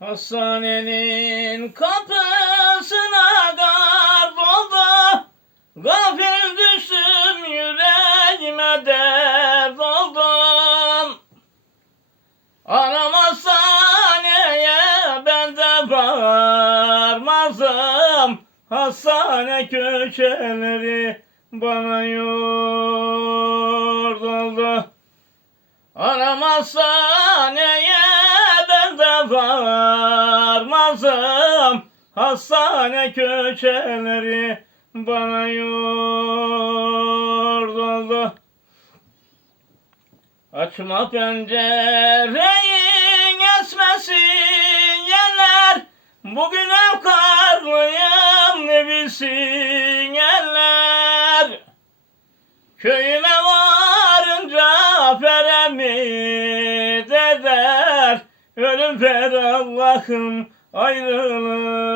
Hastanenin kapısına dar doldu. Gafil düştüm yüreğime dert oldum Anam hastaneye ben de varmazım. Hastane köşeleri bana yurt oldu Anam hastaneye varmazım Hastane köşeleri bana yurt oldu Açma pencereyi esmesin yerler Bugün ev karlıyım ne bilsin eller Köyüme varınca feremi deder Ölüm ver Allah'ım ayrılık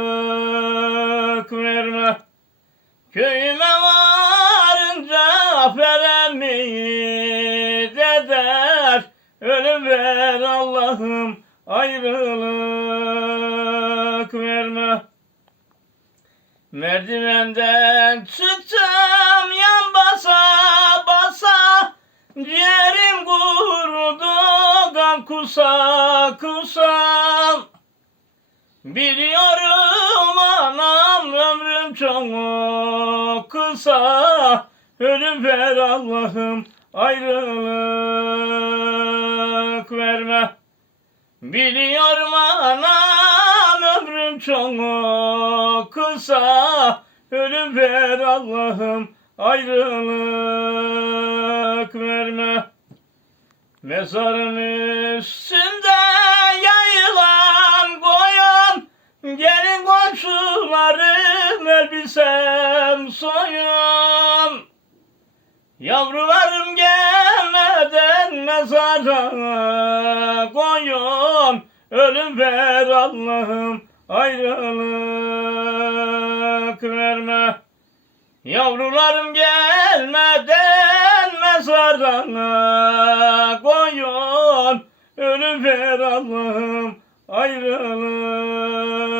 verme. Köyüme varınca feremi deder Ölüm ver Allah'ım ayrılık verme. Merdivenden çıktım yan basa basa. Ciğerim kurudu kan kusa kusa Biliyorum anam ömrüm çok kısa. Ölüm ver Allah'ım ayrılık verme. Biliyorum anam ömrüm çok kısa. Ölüm ver Allah'ım ayrılık verme. Mezarın üstünde elbisem soyun Yavrularım gelmeden mezara koyun Ölüm ver Allah'ım ayrılık verme. Yavrularım gelmeden mezarana koyun Ölüm ver Allah'ım ayrılık